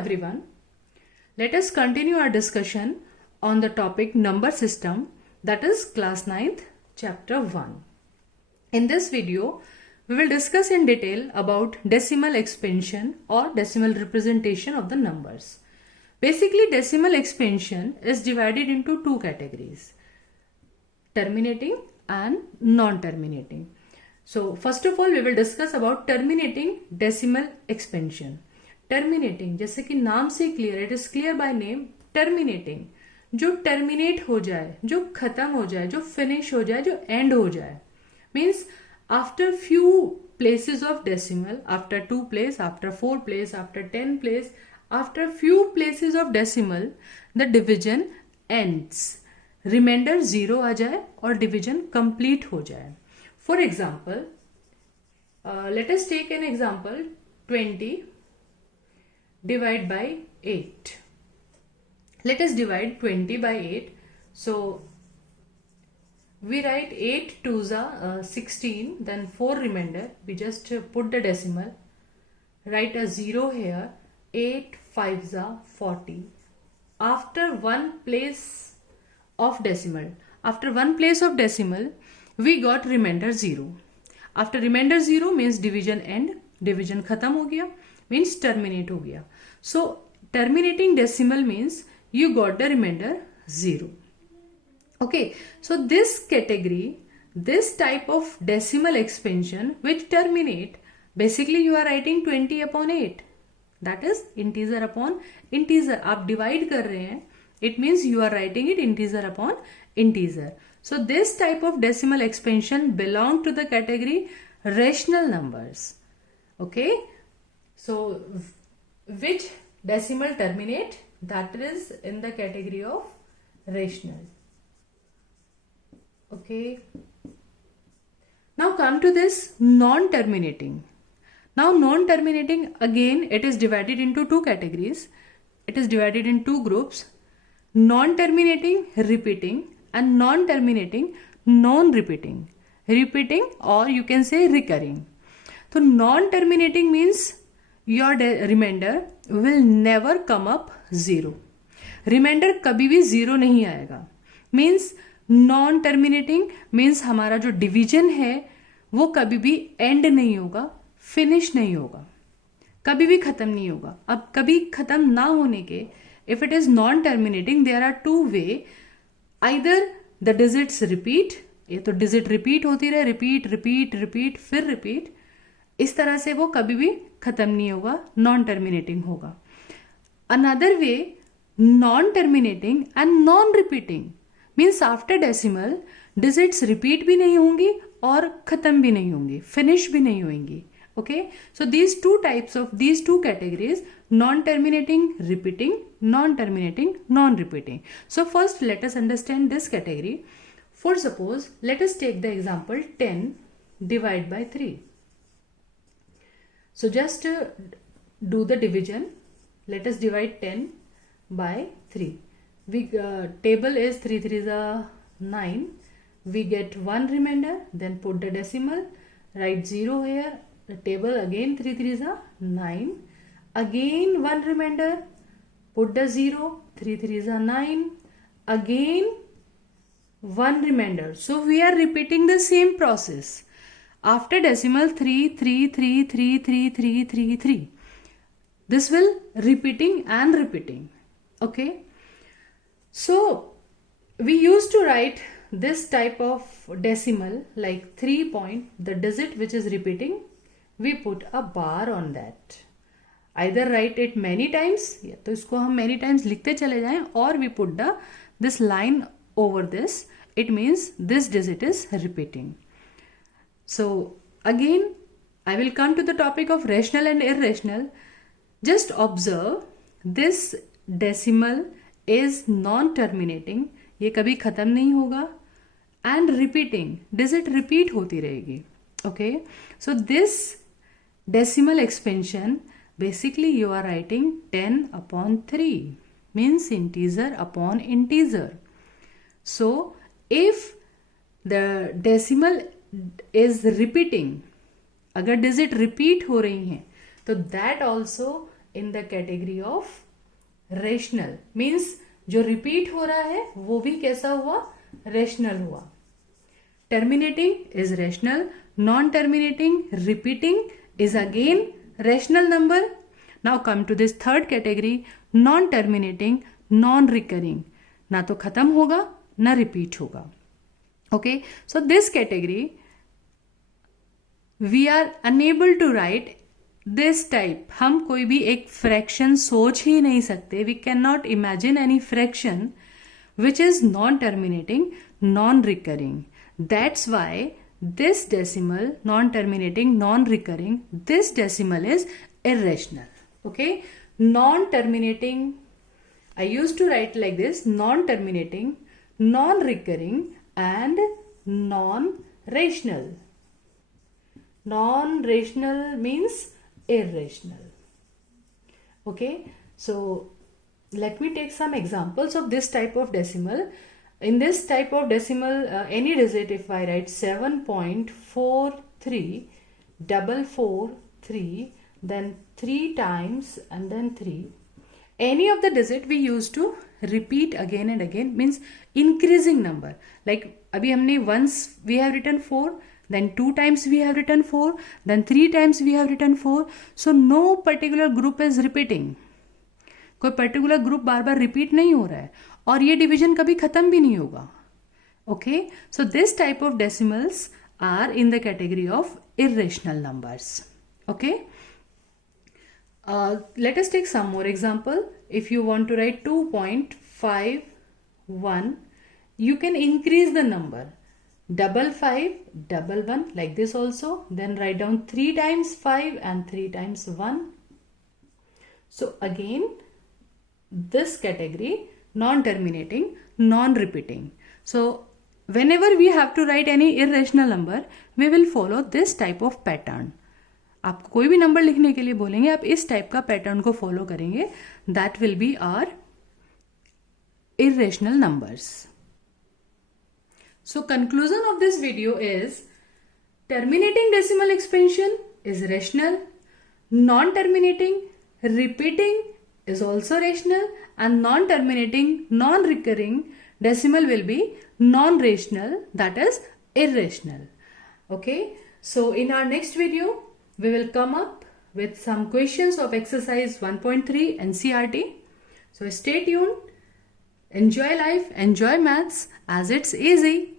everyone. Let us continue our discussion on the topic number system, that is class 9th chapter 1. In this video, we will discuss in detail about decimal expansion or decimal representation of the numbers. Basically, decimal expansion is divided into two categories, terminating and non-terminating. So first of all, we will discuss about terminating decimal expansion. Terminating, जैसे कि नाम से clear, it is clear by name. Terminating, जो terminate हो जाए, जो खत्म हो जाए, जो फिनिश हो जाए, जो एंड हो जाए. Means after few places of decimal, after 2 place, after 4 place, after 10 place, after few places of decimal, the division ends. Reminder 0 आ जाए और डिवीजन कंप्लीट हो जाए. For example, let us take an example 20 divide by 8. Let us divide 20 by 8. So we write 8 2s are 16, then 4 remainder. We just put the decimal, write a 0 here. 8 5s are 40. After one place of decimal, we got remainder 0. After remainder 0 means division end. Division खत्म हो गया, means terminate हो गया. So terminating decimal means you got the remainder 0. Okay, so this category, this type of decimal expansion which terminate, basically you are writing 20 upon 8, that is integer upon integer. आप divide कर रहे हैं, it means you are writing it integer upon integer. So this type of decimal expansion belong to the category rational numbers. Okay, so which decimal terminate, that is in the category of rational. Okay, now come to this non-terminating. Now non-terminating, again it is divided into two categories. It is divided in two groups: non-terminating repeating and non-terminating non-repeating. Repeating, or you can say recurring. So non-terminating means your remainder will never come up 0. Remainder कभी भी 0 नहीं आएगा. Means non-terminating means हमारा जो division है वो कभी भी end नहीं होगा, finish नहीं होगा, कभी भी खत्म नहीं होगा. अब कभी खत्म ना होने के, if it is non-terminating, there are two way. Either the digits repeat, ये तो digit repeat होती रहे, repeat फिर repeat, इस तरह से वो कभी भी खत्म नहीं होगा, नॉन टर्मिनेटिंग होगा. Another way, non terminating and non repeating means after decimal digits repeat भी नहीं होंगी और खत्म भी नहीं होंगी, फिनिश भी नहीं होंगी. Okay, so these two types of these two categories, non terminating repeating, non terminating non repeating. So first let us understand this category. For suppose let us take the example 10 divide by 3. So just do the division. Let us divide 10 by 3. We table is 3 3s are 9. We get one remainder, then put the decimal, write 0 here. The table again 3 3s are 9. Again one remainder, put the 0. 3 3s are 9. Again one remainder. So we are repeating the same process. After decimal 3 3 3 3 3 3 3 3. This will repeating and repeating. Okay, so we used to write this type of decimal like 3 point, the digit which is repeating, we put a bar on that. Either write it many times, या तो इसको हम many times लिखते चले जाएं, और we put this line over this. It means this digit is repeating. So again, I will come to the topic of rational and irrational. Just observe, this decimal is non-terminating, ये कभी खत्म नहीं होगा, and repeating, digit repeat होती रहेगी. Okay, so this decimal expansion, basically you are writing 10 upon 3, means integer upon integer. So if the decimal is repeating, अगर digit repeat हो रही हैं तो that also in the category of rational. Means जो repeat हो रहा है वो भी कैसा हुआ, rational हुआ. Terminating is rational, non-terminating, repeating is again rational number. Now come to this third category, non-terminating, non-recurring. ना तो खत्म होगा ना repeat होगा. Okay, so this category we are unable to write this type. हम कोई भी एक fraction सोच ही नहीं सकते. We cannot imagine any fraction which is non-terminating, non-recurring. That's why this decimal, non-terminating, non-recurring, this decimal is irrational. Okay, non-terminating, I used to write like this: non-terminating, non-recurring and non-rational. Non-rational means irrational. Okay, so let me take some examples of this type of decimal. In this type of decimal, any digit, if I write 7.434443, then 3 times and then 3, any of the digit we used to repeat again and again, means increasing number. Like abhi humne once we have written 4, then 2 times we have written 4, then 3 times we have written 4. So no particular group is repeating. कोई particular group बार बार repeat नहीं हो रहा है और ये division कभी खत्म भी नहीं होगा. Okay, so this type of decimals are in the category of irrational numbers. Okay, let us take some more example. If you want to write 2.51, you can increase the number 5511 like this also. Then write down 3 times 5 and 3 times 1. So again, this category non-terminating, non-repeating. So whenever we have to write any irrational number, we will follow this type of pattern. आपको कोई भी number लिखने के लिए बोलेंगे, आप इस type का पैटर्न को फॉलो करेंगे. That will be our irrational numbers. So conclusion of this video is terminating decimal expansion is rational, non-terminating, repeating is also rational, and non-terminating, non-recurring decimal will be non-rational, that is irrational. Okay, so in our next video we will come up with some questions of exercise 1.3 NCERT. So stay tuned, enjoy life, enjoy maths as it's easy.